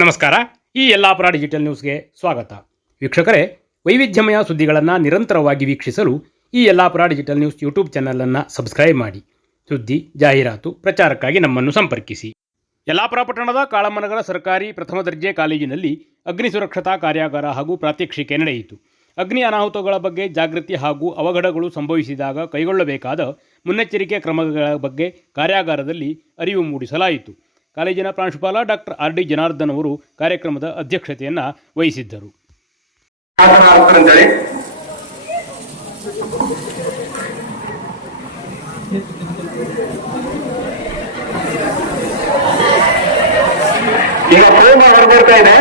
ನಮಸ್ಕಾರ. ಈ ಯಲ್ಲಾಪುರ ಡಿಜಿಟಲ್ ನ್ಯೂಸ್ಗೆ ಸ್ವಾಗತ. ವೀಕ್ಷಕರೇ, ವೈವಿಧ್ಯಮಯ ಸುದ್ದಿಗಳನ್ನು ನಿರಂತರವಾಗಿ ವೀಕ್ಷಿಸಲು ಈ ಯಲ್ಲಾಪುರ ಡಿಜಿಟಲ್ ನ್ಯೂಸ್ ಯೂಟ್ಯೂಬ್ ಚಾನಲನ್ನು ಸಬ್ಸ್ಕ್ರೈಬ್ ಮಾಡಿ. ಸುದ್ದಿ, ಜಾಹೀರಾತು, ಪ್ರಚಾರಕ್ಕಾಗಿ ನಮ್ಮನ್ನು ಸಂಪರ್ಕಿಸಿ. ಯಲ್ಲಾಪುರ ಪಟ್ಟಣದ ಕಾಳಮ್ಮನಗರ ಸರ್ಕಾರಿ ಪ್ರಥಮ ದರ್ಜೆ ಕಾಲೇಜಿನಲ್ಲಿ ಅಗ್ನಿ ಸುರಕ್ಷತಾ ಕಾರ್ಯಾಗಾರ ಹಾಗೂ ಪ್ರಾತ್ಯಕ್ಷಿಕೆ ನಡೆಯಿತು. ಅಗ್ನಿ ಅನಾಹುತಗಳ ಬಗ್ಗೆ ಜಾಗೃತಿ ಹಾಗೂ ಅವಘಡಗಳು ಸಂಭವಿಸಿದಾಗ ಕೈಗೊಳ್ಳಬೇಕಾದ ಮುನ್ನೆಚ್ಚರಿಕೆ ಕ್ರಮಗಳ ಬಗ್ಗೆ ಕಾರ್ಯಾಗಾರದಲ್ಲಿ ಅರಿವು ಮೂಡಿಸಲಾಯಿತು. ಕಾಲೇಜಿನ ಪ್ರಾಂಶುಪಾಲ ಡಾಕ್ಟರ್ ಆರ್ ಡಿ ಜನಾರ್ದನ್ ಅವರು ಕಾರ್ಯಕ್ರಮದ ಅಧ್ಯಕ್ಷತೆಯನ್ನು ವಹಿಸಿದ್ದರು. ಈಗ ಫೋನ್ ಹೊರಬರ್ತಾ ಇದೆ.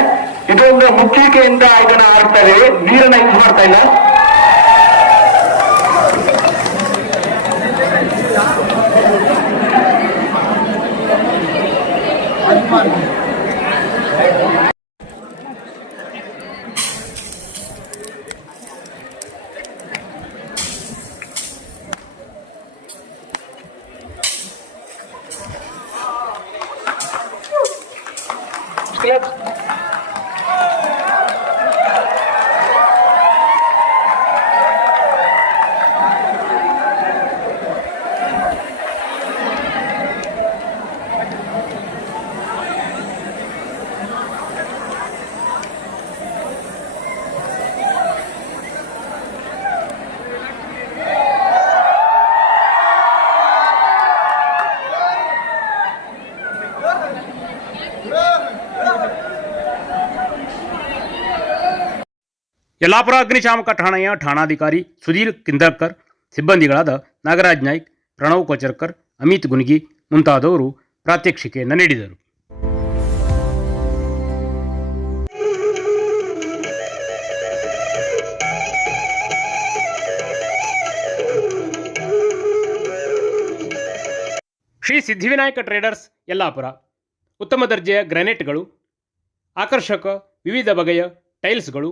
ಇದೊಂದು ಮುಖ್ಯಕೆಯಿಂದ ಇದನ್ನ ಆಡ್ತಾ ಇದೆ ನೀರನ್ನ ಯೂಸ್ ಮಾಡ್ತಾ ಇಲ್ಲ. лет ಯಲ್ಲಾಪುರ ಅಗ್ನಿಶಾಮಕ ಠಾಣೆಯ ಠಾಣಾಧಿಕಾರಿ ಸುಧೀರ್ ಕಿಂದರ್ಕರ್, ಸಿಬ್ಬಂದಿಗಳಾದ ನಾಗರಾಜ್ ನಾಯ್ಕ್, ಪ್ರಣವ್ ಕೋಚರ್ಕರ್, ಅಮಿತ್ ಗುನ್ಗಿ ಮುಂತಾದವರು ಪ್ರಾತ್ಯಕ್ಷಿಕೆಯನ್ನು ನೀಡಿದರು. ಶ್ರೀ ಸಿದ್ಧಿವಿನಾಯಕ ಟ್ರೇಡರ್ಸ್, ಯಲ್ಲಾಪುರ. ಉತ್ತಮ ದರ್ಜೆಯ ಗ್ರಾನೈಟ್ಗಳು, ಆಕರ್ಷಕ ವಿವಿಧ ಬಗೆಯ ಟೈಲ್ಸ್ಗಳು